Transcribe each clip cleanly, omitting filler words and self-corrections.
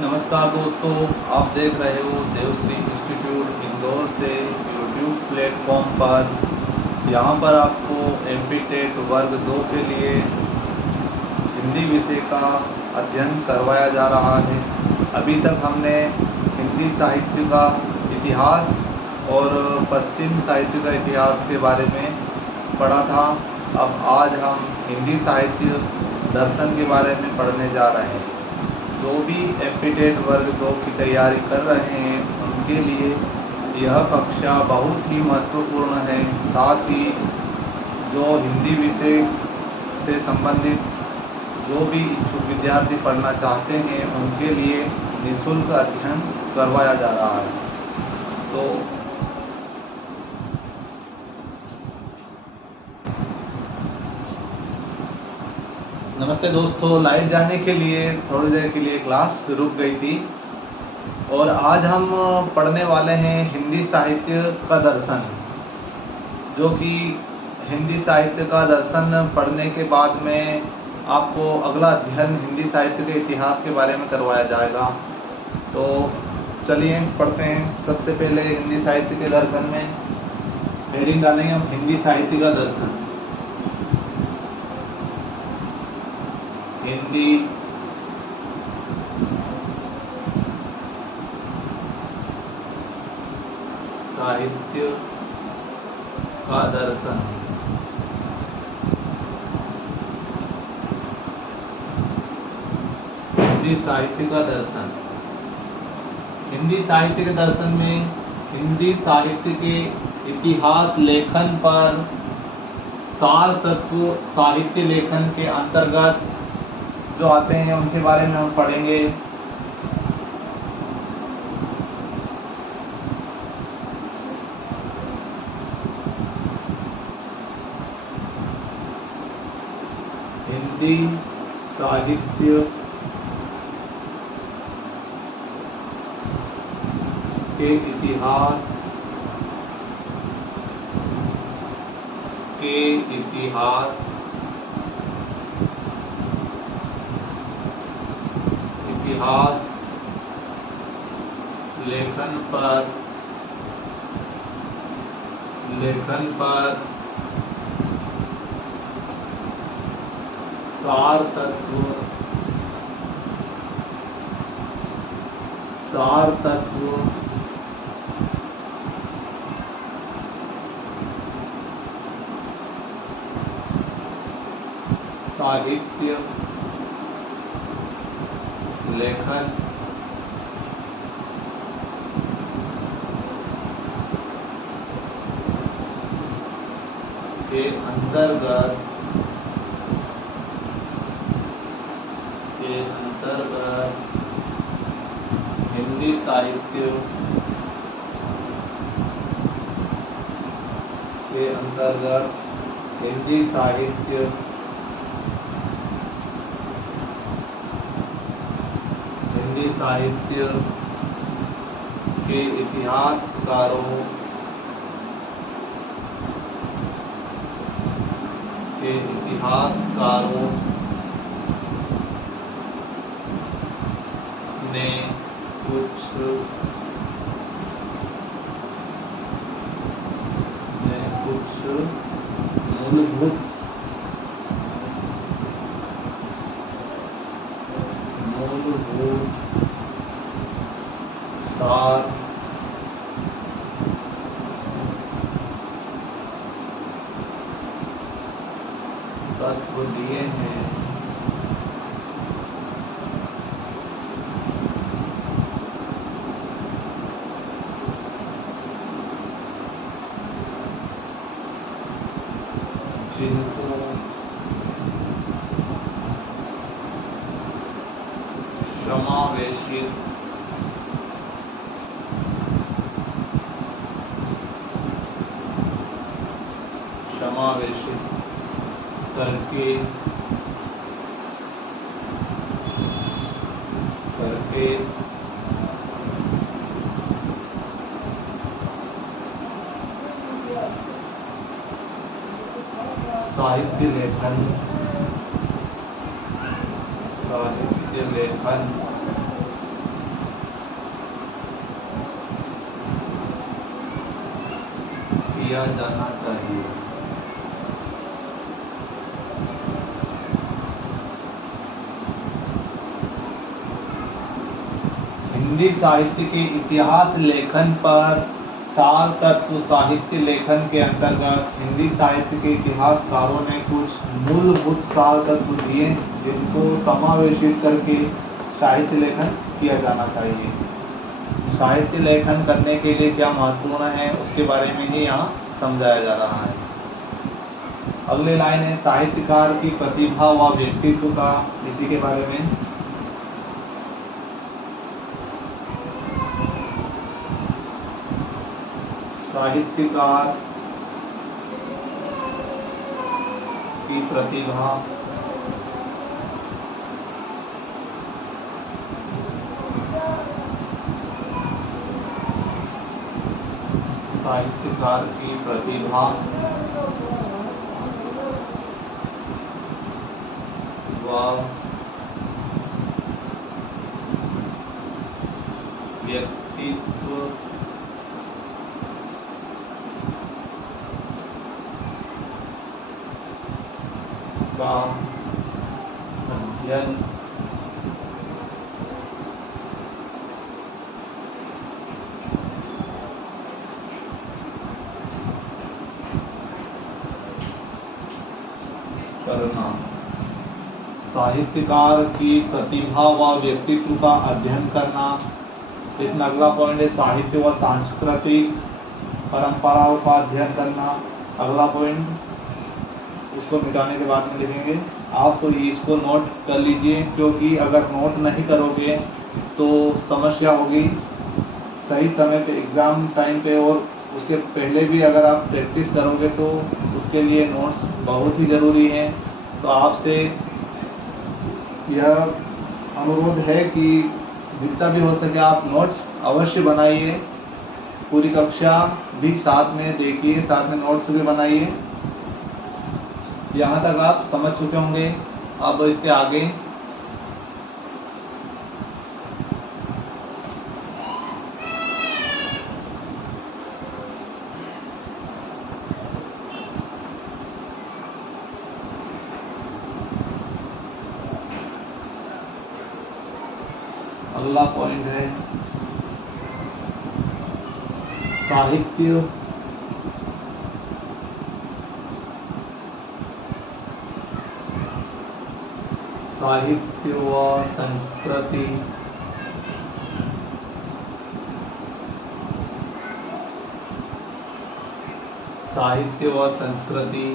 नमस्कार दोस्तों, आप देख रहे हो देवश्री इंस्टीट्यूट इंदौर से यूट्यूब प्लेटफॉर्म पर। यहाँ पर आपको एमपी टेट वर्ग 2 के लिए हिंदी विषय का अध्ययन करवाया जा रहा है। अभी तक हमने हिंदी साहित्य का इतिहास और पश्चिम साहित्य का इतिहास के बारे में पढ़ा था। अब आज हम हिंदी साहित्य दर्शन के बारे में पढ़ने जा रहे हैं। जो भी एमपी टेट वर्ग 2 की तैयारी कर रहे हैं उनके लिए यह कक्षा बहुत ही महत्वपूर्ण है। साथ ही जो हिंदी विषय से संबंधित जो भी इच्छुक विद्यार्थी पढ़ना चाहते हैं उनके लिए निःशुल्क अध्ययन करवाया जा रहा है। तो नमस्ते दोस्तों, लाइट जाने के लिए थोड़ी देर के लिए क्लास रुक गई थी और आज हम पढ़ने वाले हैं हिंदी साहित्य का दर्शन, जो कि हिंदी साहित्य का दर्शन पढ़ने के बाद में आपको अगला अध्ययन हिंदी साहित्य के इतिहास के बारे में करवाया जाएगा। तो चलिए पढ़ते हैं। सबसे पहले हिंदी साहित्य के दर्शन में हेडिंग डालेंगे हम हिंदी साहित्य का दर्शन। हिंदी साहित्य का दर्शन। हिंदी साहित्य का दर्शन। हिंदी साहित्य के दर्शन में हिंदी साहित्य के इतिहास लेखन पर सार तत्व साहित्य लेखन के अंतर्गत जो आते हैं उनके बारे में हम पढ़ेंगे। हिंदी साहित्य के इतिहास लेखन पर सार तत्व साहित्य लेखन के अंतर्गत हिंदी साहित्य के अंतर्गत हिंदी साहित्य के इतिहासकारों ने कुछ मूलभूत सार तत्व दिए हैं। जिनको समावेशित करके साहित्य लेखन जाना चाहिए। हिंदी साहित्य के इतिहास लेखन पर सार तत्व साहित्य लेखन के अंतर्गत हिंदी साहित्य के इतिहासकारों ने कुछ मूलभूत सार तत्व दिए जिनको समावेशित करके साहित्य लेखन किया जाना चाहिए। साहित्य लेखन करने के लिए क्या महत्वपूर्ण है उसके बारे में ही यहाँ समझाया जा रहा है। अगले लाइन है साहित्यकार की प्रतिभा व व्यक्तित्व का, इसी के बारे में। साहित्यकार की प्रतिभा साहित्यकार की प्रतिभा व व्यक्तित्व का अध्ययन करना। साहित्यकार की प्रतिभा व व्यक्तित्व का अध्ययन करना। इसमें अगला पॉइंट है साहित्य व सांस्कृतिक परंपराओं का अध्ययन करना। अगला पॉइंट इसको मिटाने के बाद में लिखेंगे। आप तो इसको नोट कर लीजिए, क्योंकि अगर नोट नहीं करोगे तो समस्या होगी। सही समय पे एग्ज़ाम टाइम पे और उसके पहले भी अगर आप प्रैक्टिस करोगे तो उसके लिए नोट्स बहुत ही ज़रूरी हैं। तो आपसे यह अनुरोध है कि जितना भी हो सके आप नोट्स अवश्य बनाइए। पूरी कक्षा भी साथ में देखिए, साथ में नोट्स भी बनाइए। यहाँ तक आप समझ चुके होंगे। अब इसके आगे अगला पॉइंट है साहित्य व संस्कृति साहित्य व संस्कृति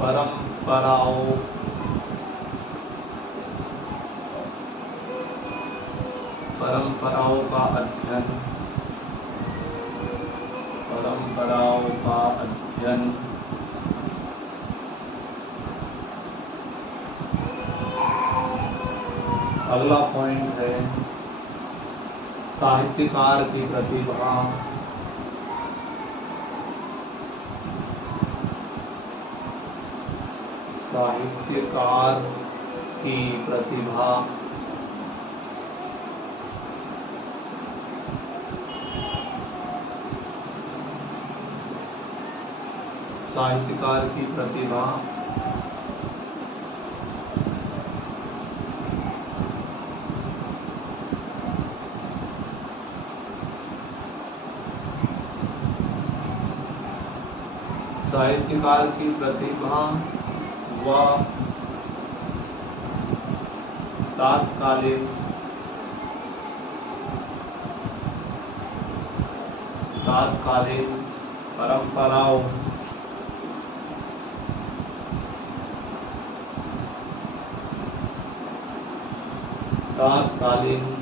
परंपराओं का अध्ययन अगला पॉइंट है साहित्यकार की प्रतिभा साहित्यकार की प्रतिभा साहित्यकार की प्रतिभा साहित्यकार की प्रतिभा व तात्कालीन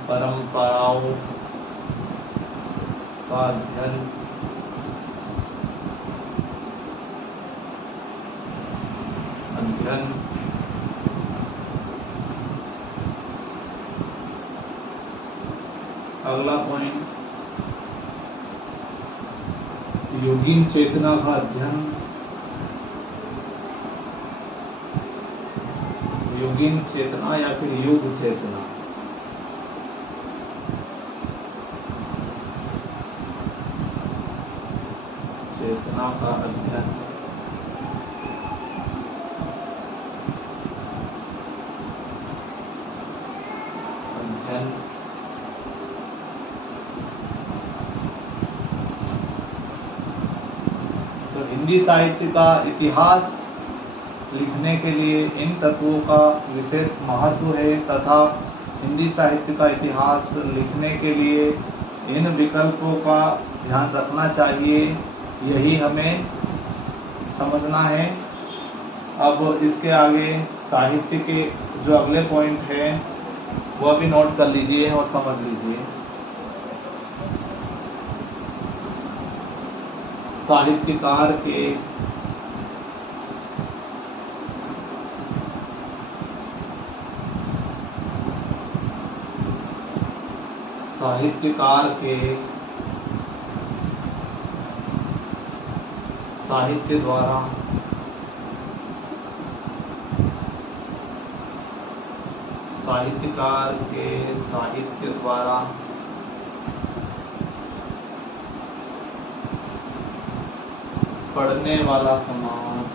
परंपराओं का अध्ययन अगला पॉइंट योगीन चेतना का अध्ययन योगीन चेतना या फिर योग चेतना हिंदी साहित्य का इतिहास लिखने के लिए इन तत्वों का विशेष महत्व है तथा हिंदी साहित्य का इतिहास लिखने के लिए इन विकल्पों का ध्यान रखना चाहिए, यही हमें समझना है। अब इसके आगे साहित्य के जो अगले पॉइंट हैं वह भी नोट कर लीजिए और समझ लीजिए। साहित्यकार के साहित्य द्वारा साहित्यकार के साहित्य द्वारा पढ़ने वाला समाज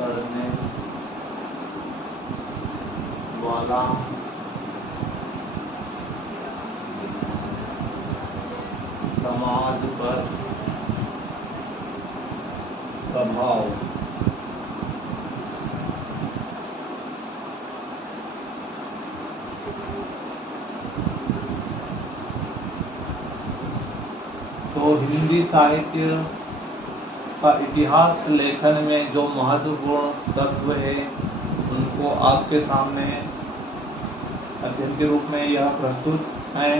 पर प्रभाव तो हिंदी साहित्य का इतिहास लेखन में जो महत्वपूर्ण तत्व है उनको आपके सामने अध्ययन के रूप में यह प्रस्तुत है।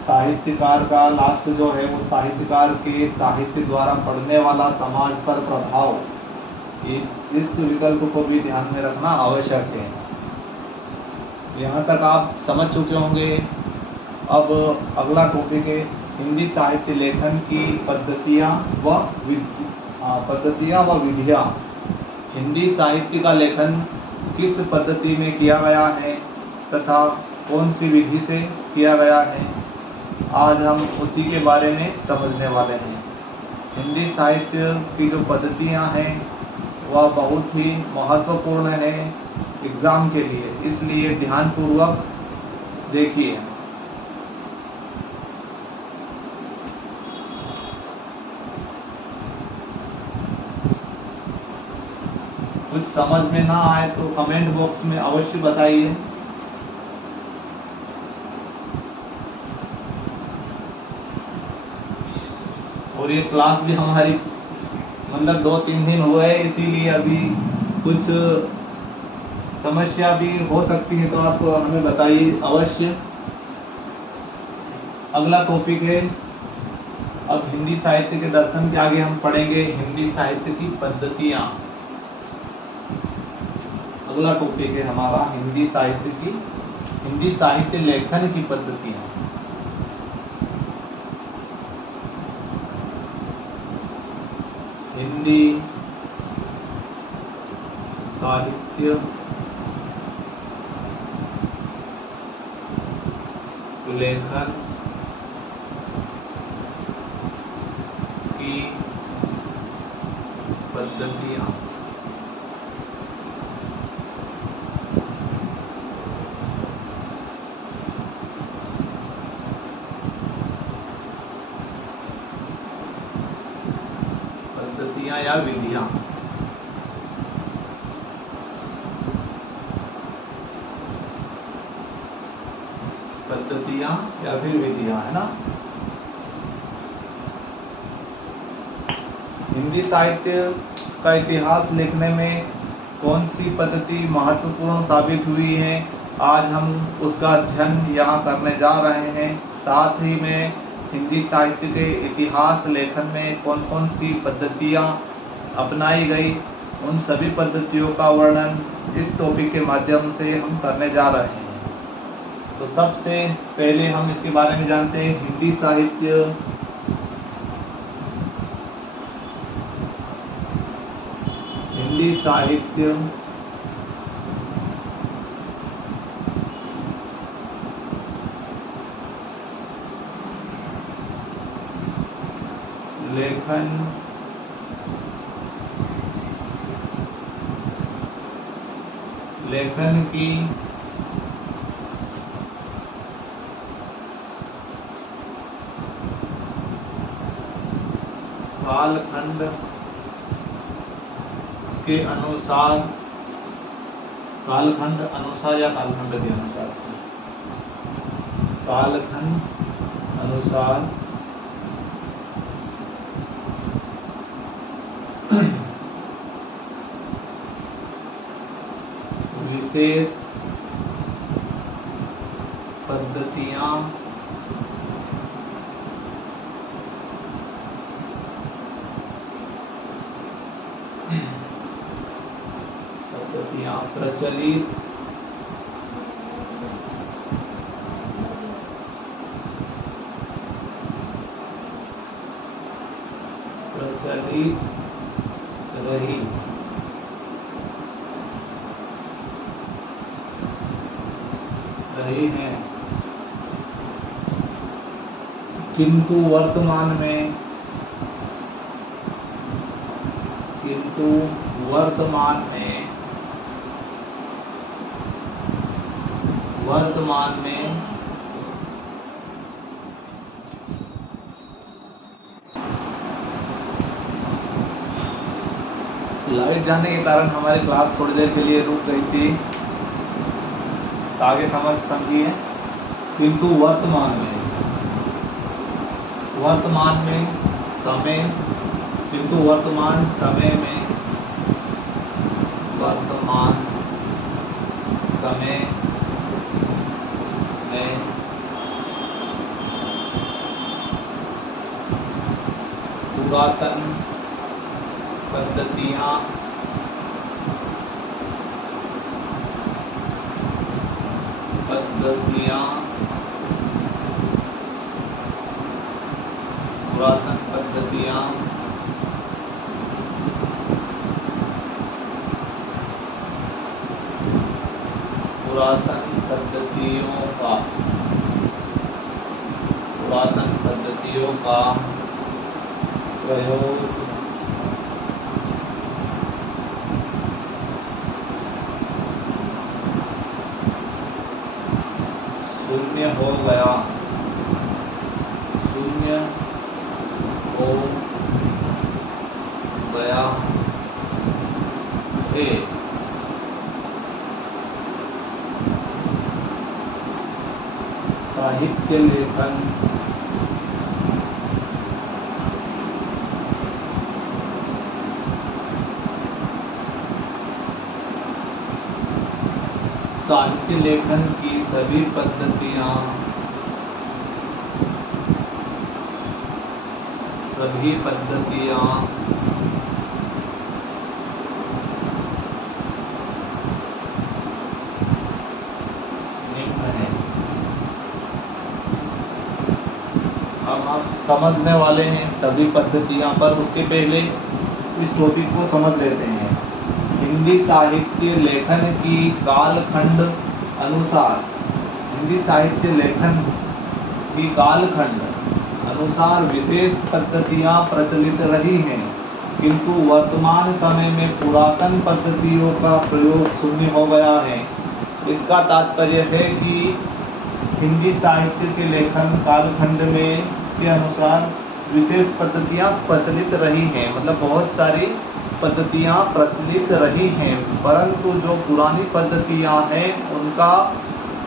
साहित्यकार का लास्ट जो है वो साहित्यकार के साहित्य द्वारा पढ़ने वाला समाज पर प्रभाव, इस विकल्प को भी ध्यान में रखना आवश्यक है। यहाँ तक आप समझ चुके होंगे। अब अगला टॉपिक है हिंदी साहित्य लेखन की पद्धतियाँ व विधियाँ। हिंदी साहित्य का लेखन किस पद्धति में किया गया है तथा कौन सी विधि से किया गया है, आज हम उसी के बारे में समझने वाले हैं। हिंदी साहित्य की जो पद्धतियाँ हैं वह बहुत ही महत्वपूर्ण है एग्ज़ाम के लिए, इसलिए ध्यानपूर्वक देखिए। कुछ समझ में ना आए तो कमेंट बॉक्स में अवश्य बताइए। और ये क्लास भी हमारी मतलब 2-3 दिन हुए, इसीलिए अभी कुछ समस्या भी हो सकती है, तो आप हमें बताइए अवश्य। अगला टॉपिक है अब हिंदी साहित्य के दर्शन के आगे हम पढ़ेंगे हिंदी साहित्य की पद्धतियाँ। अगला टॉपिक है हमारा हिंदी साहित्य लेखन की पद्धतियाँ। हिंदी साहित्य लेखन की पद्धतियाँ। पद्धतियाँ या विधियाँ। पद्धतियाँ या फिर विधियाँ, है ना। हिंदी साहित्य का इतिहास लिखने में कौन सी पद्धति महत्वपूर्ण साबित हुई है, आज हम उसका अध्ययन यहाँ करने जा रहे हैं। साथ ही में हिंदी साहित्य के इतिहास लेखन में कौन कौन सी पद्धतियाँ अपनाई गई, उन सभी पद्धतियों का वर्णन इस टॉपिक के माध्यम से हम करने जा रहे हैं। तो सबसे पहले हम इसके बारे में जानते हैं हिंदी साहित्य लेखन की कालखंड के अनुसार, कालखंड अनुसार या कालखंड के अनुसार, कालखंड अनुसार विशेष पद्धतियां प्रचलित रही हैं, किंतु वर्तमान में लाइट जाने के कारण हमारी क्लास थोड़ी देर के लिए रुक गई थी, तो आगे समझिए। किंतु वर्तमान में समय, किंतु वर्तमान समय में पुरातन पद्धतियां पुरातन पद्धतियों का प्रयोग शून्य हो गया है। साहित्य लेखन की सभी पद्धतियां निम्न हैं। अब आप समझने वाले हैं सभी पद्धतियां, पर उसके पहले इस टॉपिक को समझ लेते हैं। हिंदी साहित्य लेखन की कालखंड अनुसार विशेष पद्धतियां प्रचलित रही हैं, किंतु वर्तमान समय में पुरातन पद्धतियों का प्रयोग शून्य हो गया है। इसका तात्पर्य है कि हिंदी साहित्य के लेखन कालखंड में के अनुसार विशेष पद्धतियां प्रचलित रही हैं, मतलब बहुत सारी पद्धतियां प्रचलित रही हैं, परंतु जो पुरानी पद्धतियां हैं उनका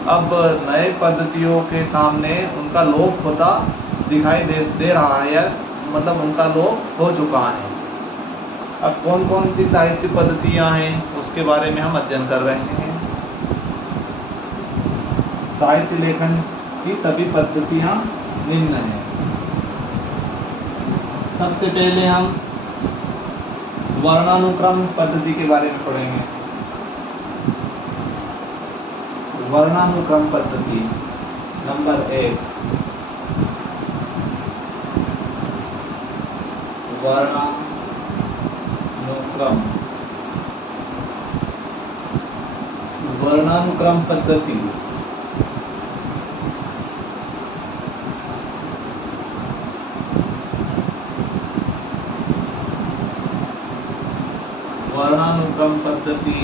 अब नए पद्धतियों के सामने उनका लोप होता दिखाई दे रहा है, मतलब उनका लोप हो चुका है। अब कौन कौन सी साहित्य पद्धतियां हैं उसके बारे में हम अध्ययन कर रहे हैं। साहित्य लेखन की सभी पद्धतियां निम्न हैं। सबसे पहले हम वर्णानुक्रम पद्धति के बारे में पढ़ेंगे। वर्णानुक्रम पद्धति नंबर 1, वर्णानुक्रम पद्धति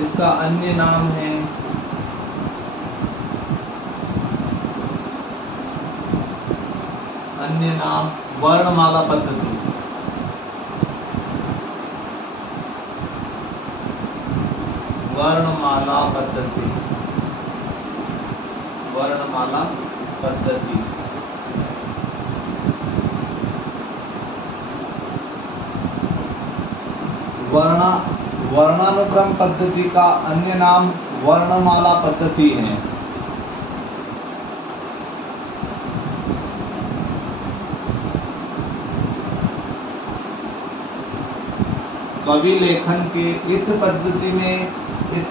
इसका अन्य नाम है अन्य नाम वर्णमाला पद्धति। वर्णमाला पद्धति, वर्णमाला पद्धति। वर्णानुक्रम पद्धति का अन्य नाम वर्णमाला पद्धति है। कवि लेखन के इस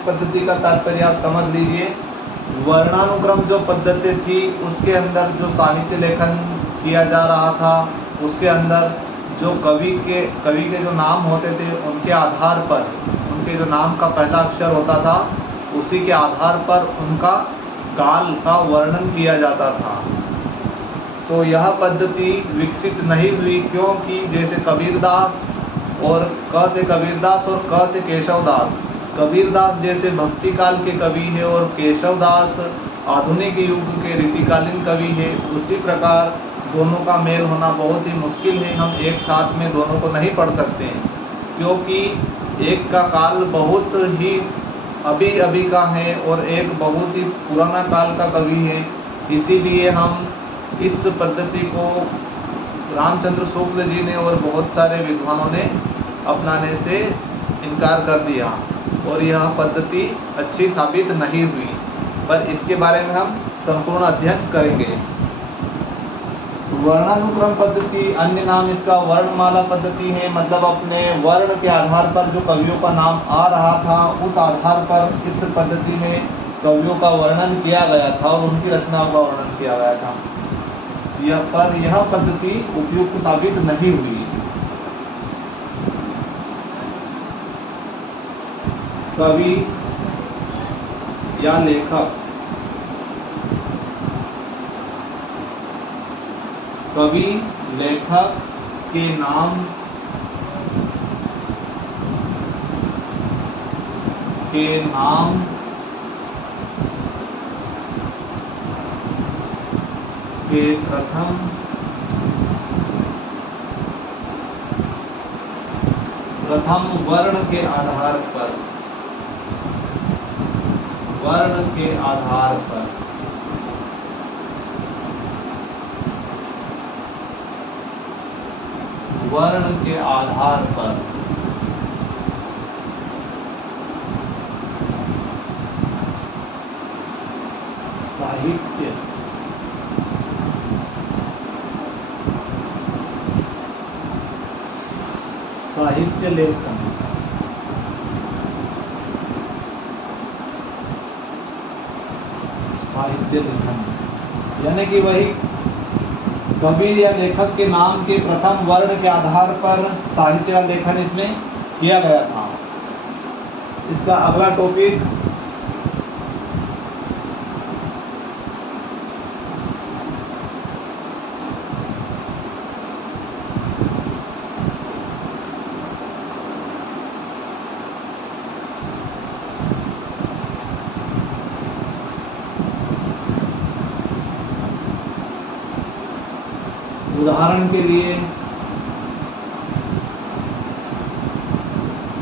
पद्धति का तात्पर्य आप समझ लीजिए। वर्णानुक्रम जो पद्धति थी उसके अंदर जो साहित्य लेखन किया जा रहा था, उसके अंदर जो कवि के जो नाम होते थे उनके आधार पर, उनके जो नाम का पहला अक्षर होता था उसी के आधार पर उनका काल का वर्णन किया जाता था। तो यह पद्धति विकसित नहीं हुई, क्योंकि जैसे कबीरदास और क से कबीरदास और क से केशवदास, कबीरदास जैसे भक्ति काल के कवि हैं और केशवदास आधुनिक युग के रीतिकालीन कवि हैं, उसी प्रकार दोनों का मेल होना बहुत ही मुश्किल है। हम एक साथ में दोनों को नहीं पढ़ सकते हैं, क्योंकि एक का काल बहुत ही अभी का है और एक बहुत ही पुराना काल का कवि है। इसीलिए हम इस पद्धति को रामचंद्र शुक्ल जी ने और बहुत सारे विद्वानों ने अपनाने से इनकार कर दिया और यह पद्धति अच्छी साबित नहीं हुई। पर इसके बारे में हम संपूर्ण अध्ययन करेंगे। वर्णानुक्रम पद्धति, अन्य नाम इसका वर्णमाला पद्धति है। मतलब अपने वर्ण के आधार पर जो कवियों का नाम आ रहा था उस आधार पर इस पद्धति में कवियों का वर्णन किया गया था और उनकी रचनाओं का वर्णन किया गया था। यह पद्धति उपयुक्त साबित नहीं हुई। कवि या लेखक, कवि लेखक के नाम के प्रथम वर्ण के आधार पर, वर्ण के आधार पर साहित्य लेखन, यानी कि वही कवि या लेखक के नाम के प्रथम वर्ण के आधार पर साहित्य का लेखन इसमें किया गया था। इसका अगला टॉपिक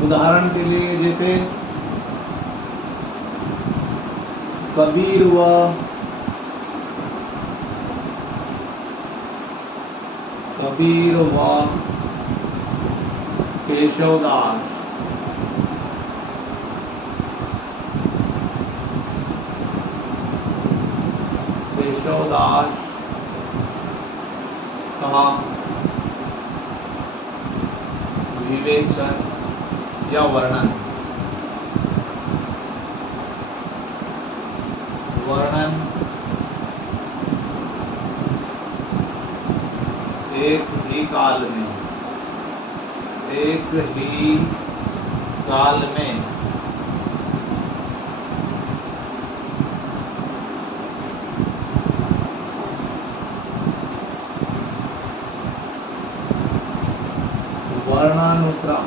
उदाहरण के लिए जैसे कबीर व केशवदास, का विवेचन या वर्णन एक ही काल में वर्णानुक्रम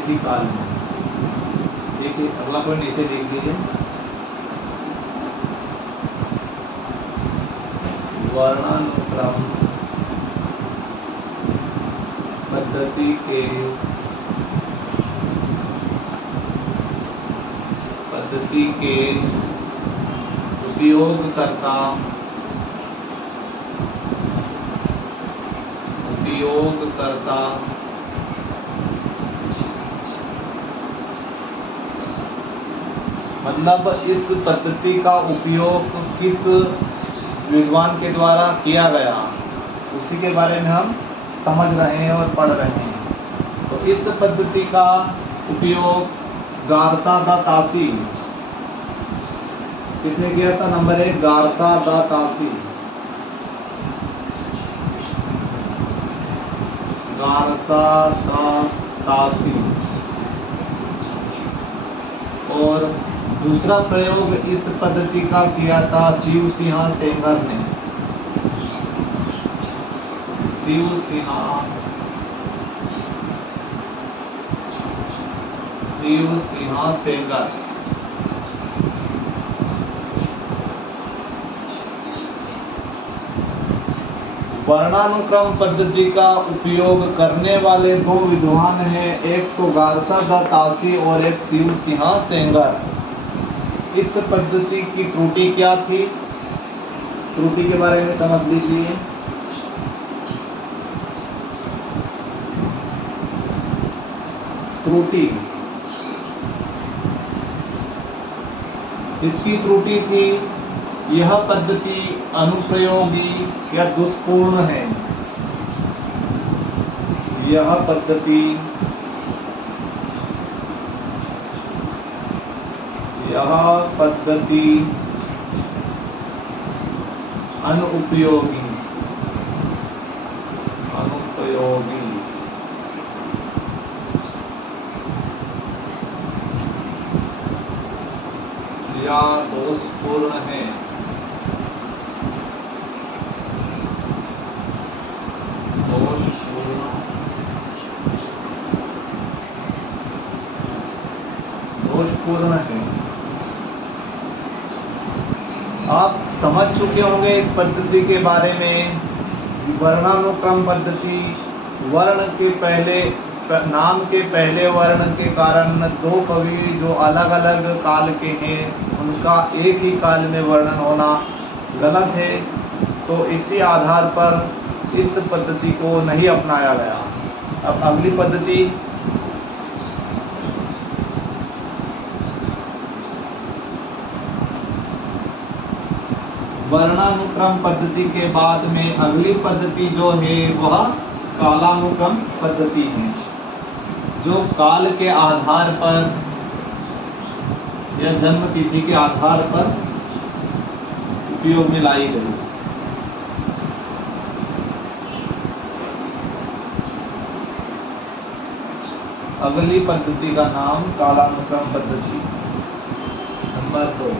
एक ही काल में। ठीक है, अगला पॉइंट नीचे लिख लीजिए। वर्णानुक्रम पद्धति के उपयोगकर्ता मतलब इस पद्धति का उपयोग किस विद्वान के द्वारा किया गया, उसी के बारे में हम समझ रहे हैं और पढ़ रहे हैं। तो इस पद्धति का उपयोग गारसा दा तासी, किसने किया था? नंबर 1 गारसा दा तासी। गारसा दा तासी। और दूसरा प्रयोग इस पद्धति का किया था शिव सिंह सेंगर ने। शिव सिंह सेंगर। वर्णानुक्रम पद्धति का उपयोग करने वाले दो विद्वान हैं, एक तो गारसा दा तासी और एक शिव सिंह सेंगर। इस पद्धति की त्रुटि क्या थी? त्रुटि के बारे में समझ लीजिए। त्रुटि, इसकी त्रुटि थी यह पद्धति अनुप्रयोगी या दुष्पूर्ण है। यह पद्धति अनुपयोगी या दोषपूर्ण है। दोषपूर्ण है। आप समझ चुके होंगे इस पद्धति के बारे में। वर्णानुक्रम पद्धति, वर्ण के पहले, नाम के पहले वर्ण के कारण दो कवि जो अलग अलग काल के हैं उनका एक ही काल में वर्णन होना गलत है। तो इसी आधार पर इस पद्धति को नहीं अपनाया गया। अब अगली पद्धति वर्णानुक्रम पद्धति के बाद में अगली पद्धति जो है वह कालानुक्रम पद्धति है, जो काल के आधार पर या जन्म तिथि के आधार पर उपयोग में लाई गई। अगली पद्धति का नाम कालानुक्रम पद्धति। नंबर 2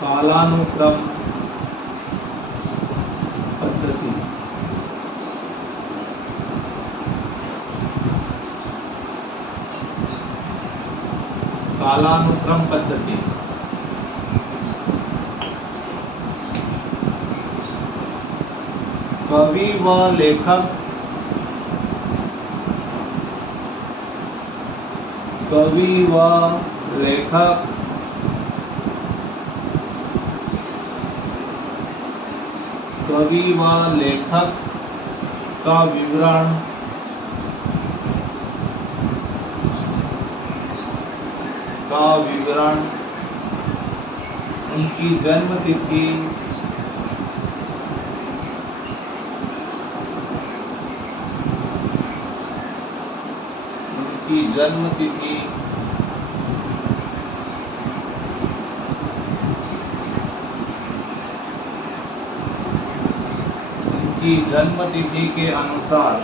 कालानुक्रम पद्धति। कालानुक्रम पद्धति कवि व लेखक का विवरण उनकी जन्म तिथि के अनुसार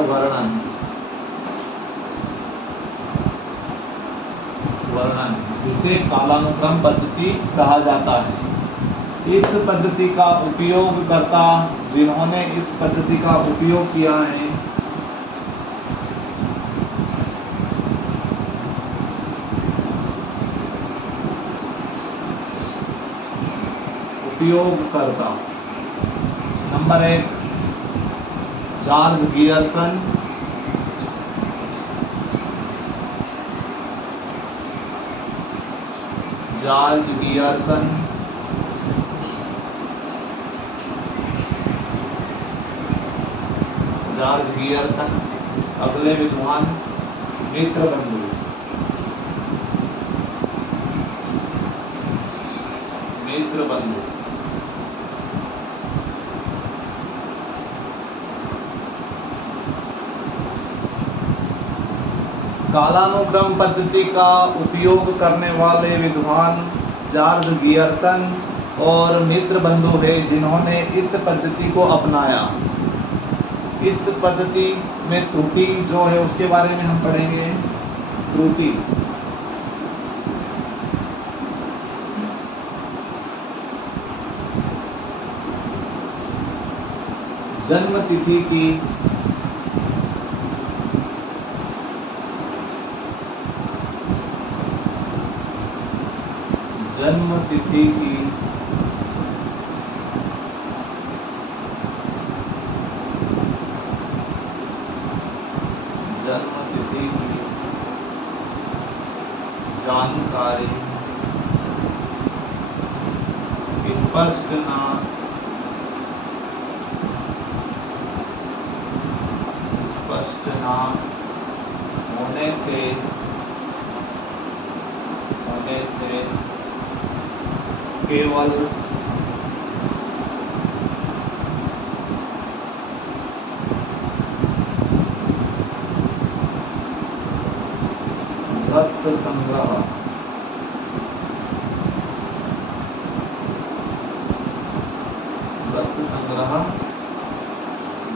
वर्णन वर्णन, जिसे कालानुक्रम पद्धति कहा जाता है। इस पद्धति का उपयोगकर्ता जिन्होंने इस पद्धति का उपयोग किया है उपयोगकर्ता number 1 George Gierson, George Gierson, George Gierson. अगले विद्वान मिश्र बंधु, मिश्र बंधु। कालानुक्रम पद्धति का उपयोग करने वाले विद्वान जॉर्ज गियर्सन और मिश्र बंधु है, जिन्होंने इस पद्धति को अपनाया। इस पद्धति में त्रुटि जो है उसके बारे में हम पढ़ेंगे। त्रुटि, जन्म तिथि की जन्म तिथि की जानकारी स्पष्ट ना होने से केवल रक्त संग्रह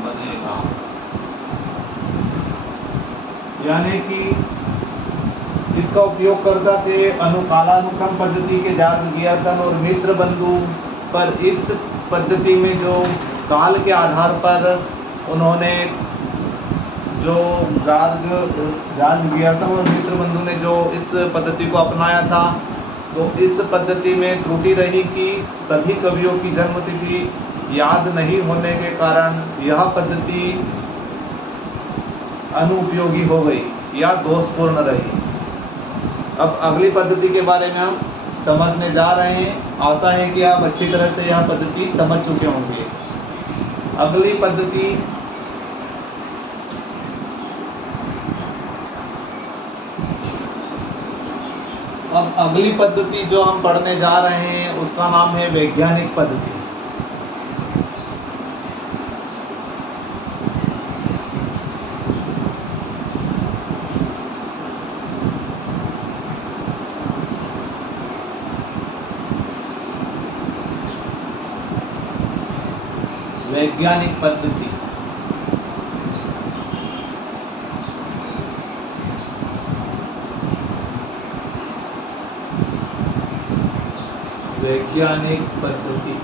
बनेगा। यानी कि इसका उपयोगकर्ता थे कालानुक्रम पद्धति के जॉर्ज गियर्सन और मिश्र बंधु, पर इस पद्धति में जो काल के आधार पर उन्होंने जो जॉर्ज गियर्सन और मिश्र बंधु ने जो इस पद्धति को अपनाया था, तो इस पद्धति में त्रुटि रही कि सभी कवियों की जन्मतिथि याद नहीं होने के कारण यह पद्धति अनुपयोगी हो गई या दोषपूर्ण रही। अब अगली पद्धति के बारे में हम समझने जा रहे हैं। आशा है कि आप अच्छी तरह से यह पद्धति समझ चुके होंगे। अगली पद्धति अगली पद्धति जो हम पढ़ने जा रहे हैं उसका नाम है वैज्ञानिक पद्धति। वैज्ञानिक पद्धति वैज्ञानिक पद्धति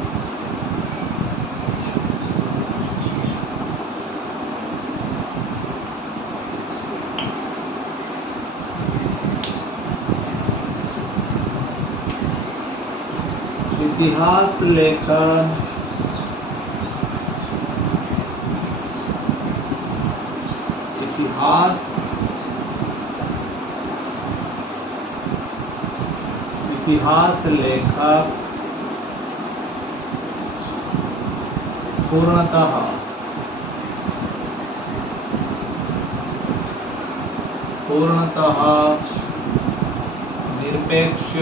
इतिहास लेखन इतिहास लेखक पूर्णतः निरपेक्ष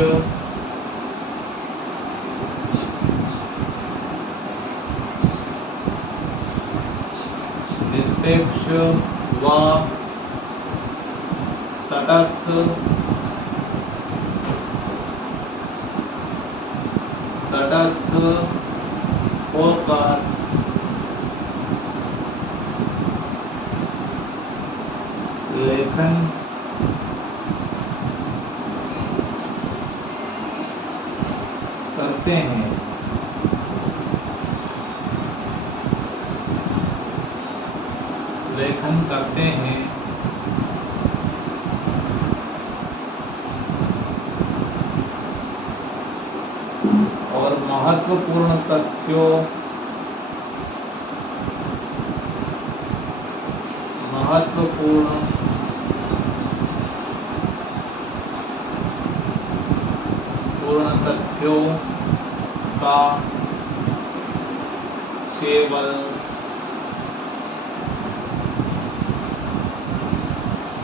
व तटस्थ होकर लेखन लेखन करते हैं और महत्वपूर्ण तथ्यों का केवल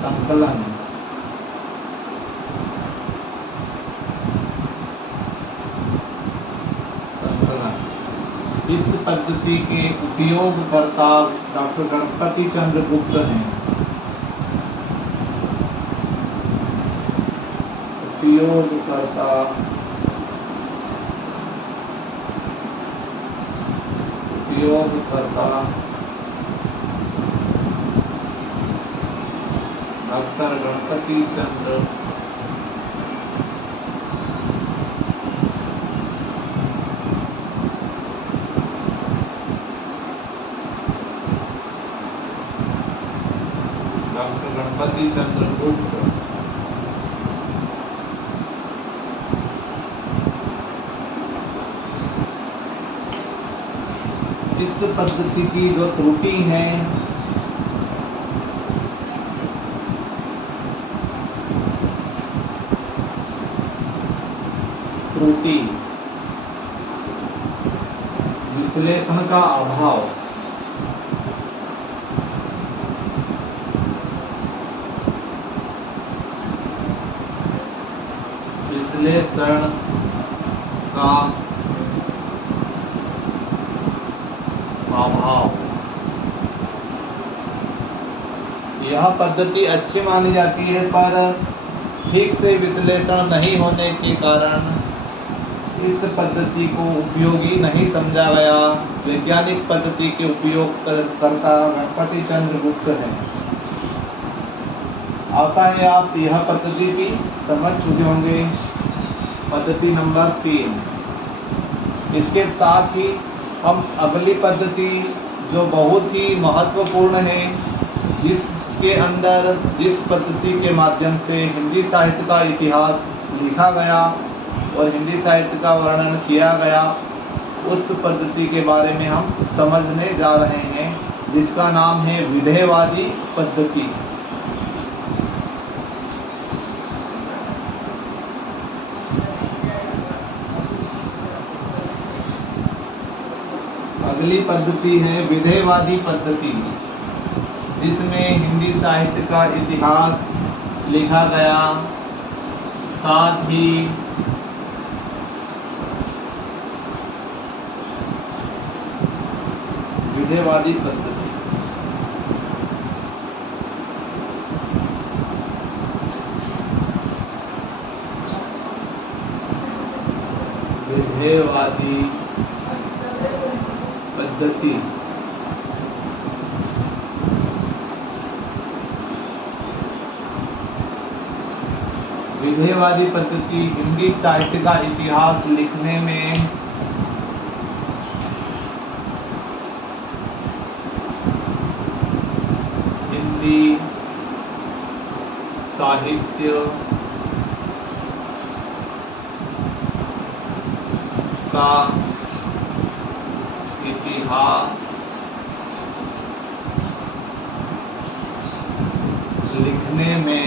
संकलन इस पद्धति के उपयोगकर्ता डॉक्टर गणपति चंद्र गुप्त हैं। उपयोगकर्ता डॉक्टर गणपति चंद्र गुप्त इस पद्धति की जो त्रुटि है विश्लेषण का अभाव, विश्लेषण का अभाव। यह पद्धति अच्छी मानी जाती है पर ठीक से विश्लेषण नहीं होने के कारण इस पद्धति को उपयोगी नहीं समझा गया। वैज्ञानिक पद्धति के उपयोगकर्ता गणपति चंद्र गुप्त हैं। आशा है आप यह पद्धति भी समझ चुके होंगे। पद्धति नंबर 3। इसके साथ ही हम अगली पद्धति जो बहुत ही महत्वपूर्ण है, जिस पद्धति के माध्यम से हिंदी साहित्य का इतिहास लिखा गया और हिंदी साहित्य का वर्णन किया गया, उस पद्धति के बारे में हम समझने जा रहे हैं, जिसका नाम है विधेयवादी पद्धति। अगली पद्धति है विधेयवादी पद्धति, जिसमें हिंदी साहित्य का इतिहास लिखा गया, साथ ही विधेयवादी पद्धति। विधेयवादी पद्धति विधेयवादी पद्धति हिंदी साहित्य का इतिहास लिखने में हिंदी साहित्य का इतिहास लिखने में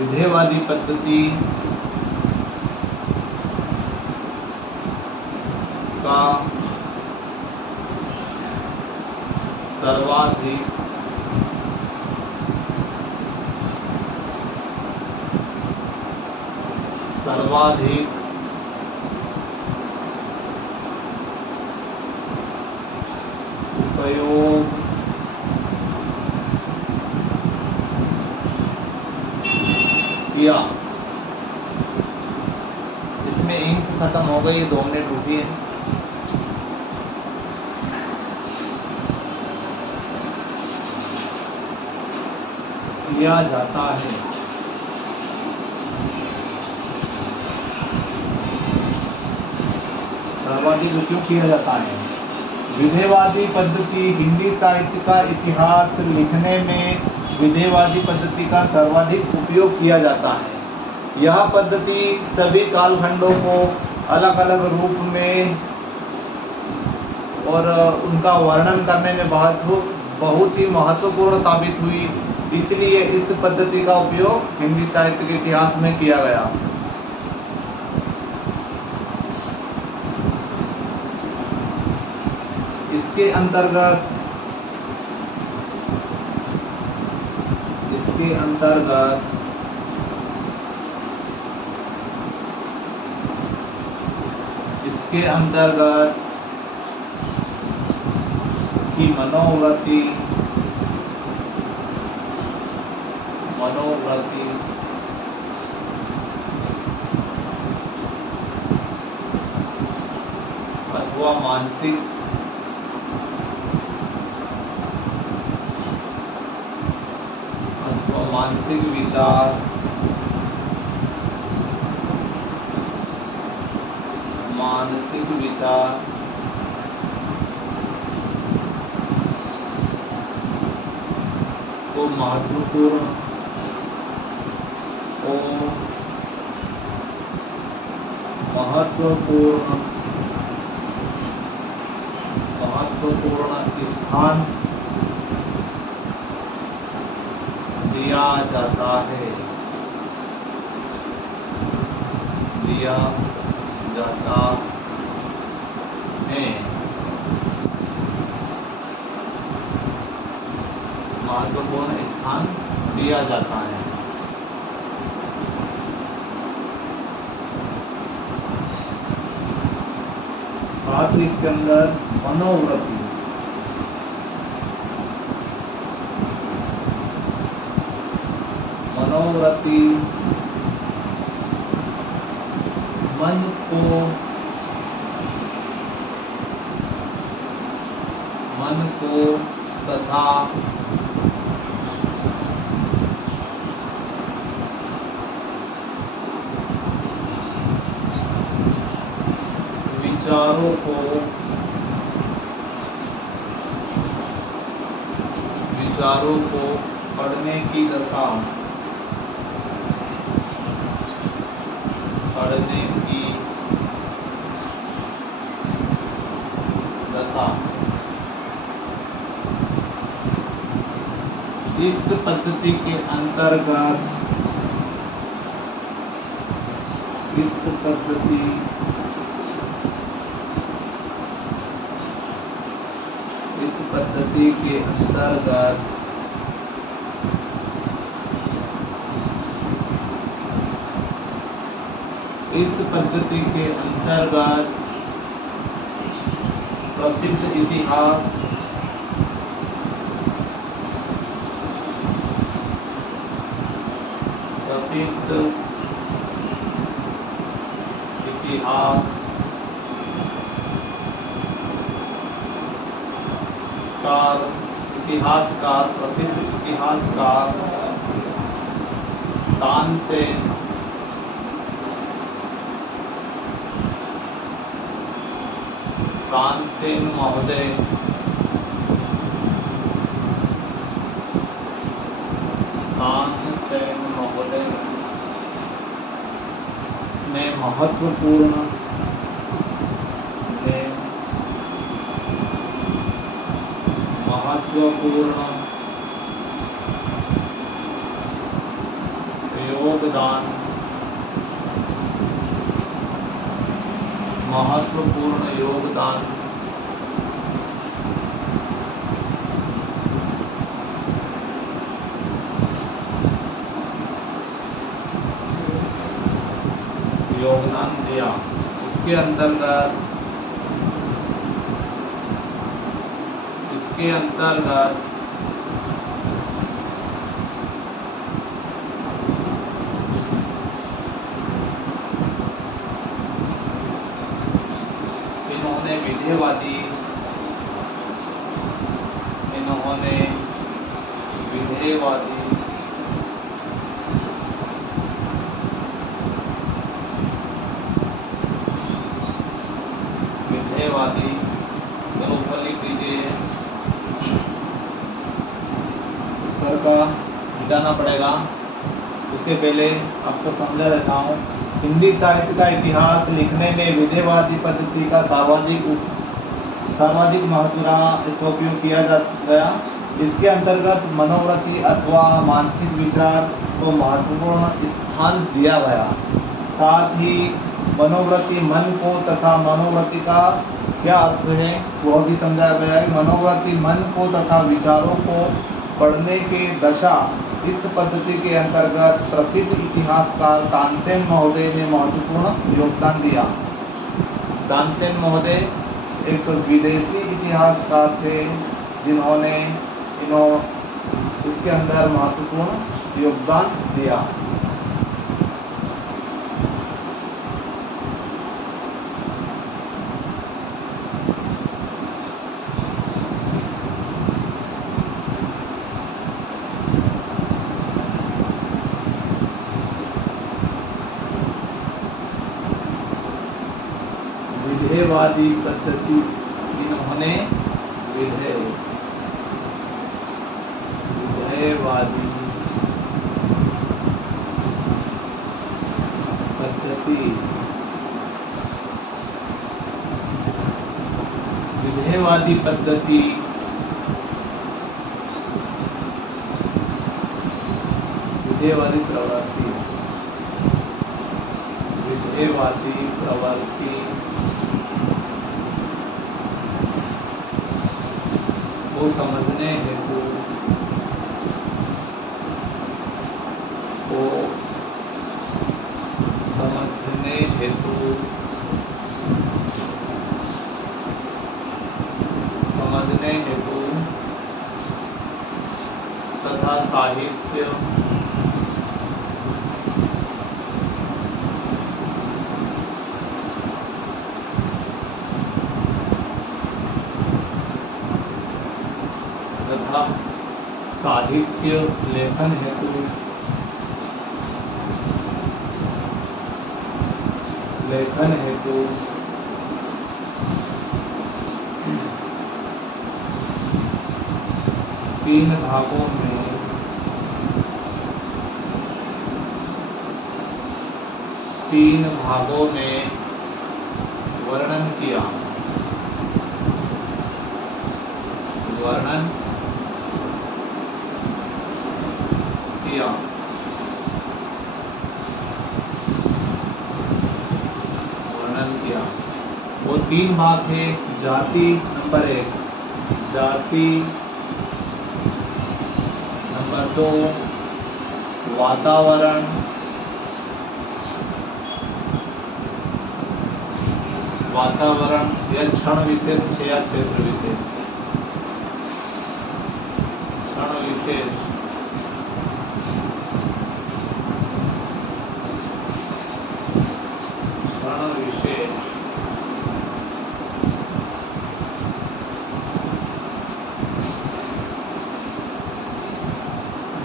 विधेयवादी पद्धति का सर्वाधिक प्रयोग किया। इसमें इंक खत्म हो गई, 2 मिनट रुकिए। किया जाता है। सर्वाधिक उपयोग किया जाता है। विधेयवादी पद्धति हिंदी साहित्य का इतिहास लिखने में विधेयवादी पद्धति का सर्वाधिक उपयोग किया जाता है। यह पद्धति सभी कालखंडों को अलग अलग रूप में और उनका वर्णन करने में बहुत ही महत्वपूर्ण साबित हुई। इसलिए इस पद्धति का उपयोग हिंदी साहित्य के इतिहास में किया गया। इसके अंतर्गत की मनोवृत्ति अथवा मानसिक विचार को महत्वपूर्ण स्थान दिया जाता है। महत्वपूर्ण स्थान दिया जाता है। साथ ही इसके अंदर मनोवृत्ति मन को तथा विचारों को पढ़ने की दशा इस पद्धति के अंतर्गत प्रसिद्ध इतिहास प्रसिद्ध इतिहासकार तानसेन महोदय ने महत्वपूर्ण योगदान दिया। इसके इसके अंतर्गत इन्होंने विधेयवादी तो ऊपर लिख दीजिए, सर का मिटाना पड़ेगा। उसके पहले आपको समझा देता हूँ। हिंदी साहित्य का इतिहास लिखने में विधेयवादी पद्धति का सर्वाधिक महत्व रहा, इसका उपयोग किया गया। इसके अंतर्गत मनोवृत्ति अथवा मानसिक विचार को महत्वपूर्ण स्थान दिया गया। साथ ही मनोवृत्ति मन को तथा मनोवृत्ति का क्या अर्थ है वह भी समझाया गया है। मनोवृत्ति मन को तथा विचारों को पढ़ने के दशा इस पद्धति के अंतर्गत प्रसिद्ध इतिहासकार तानसेन महोदय ने महत्वपूर्ण योगदान दिया। तानसेन महोदय एक विदेशी इतिहासकार थे जिन्होंने इसके अंदर महत्वपूर्ण योगदान दिया। विधेयवादी पद्धति इन्होंने विधेयवादी पद्धति विधेयवादी पद्धति विधेयवादी प्रवृत्ति को समझने हेतु तथा साहित्य लेखन हेतु तीन भागों में वर्णन किया। वो तीन भाग थे। जाति नंबर 1, जाति नंबर 2, वातावरण या क्षण विशेष या क्षेत्र विशेष।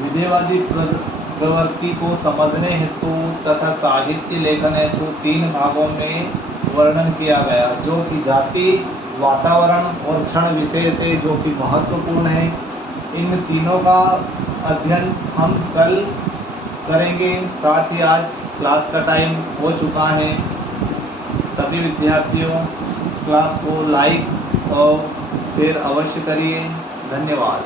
विधेयवादी प्रवृत्ति को समझने हेतु तथा साहित्य लेखन हेतु तीन भागों में वर्णन किया गया, जो कि जाति, वातावरण और क्षण विशेष है, जो कि महत्वपूर्ण है। इन तीनों का अध्ययन हम कल करेंगे। साथ ही आज क्लास का टाइम हो चुका है। सभी विद्यार्थियों क्लास को लाइक और शेयर अवश्य करिए। धन्यवाद।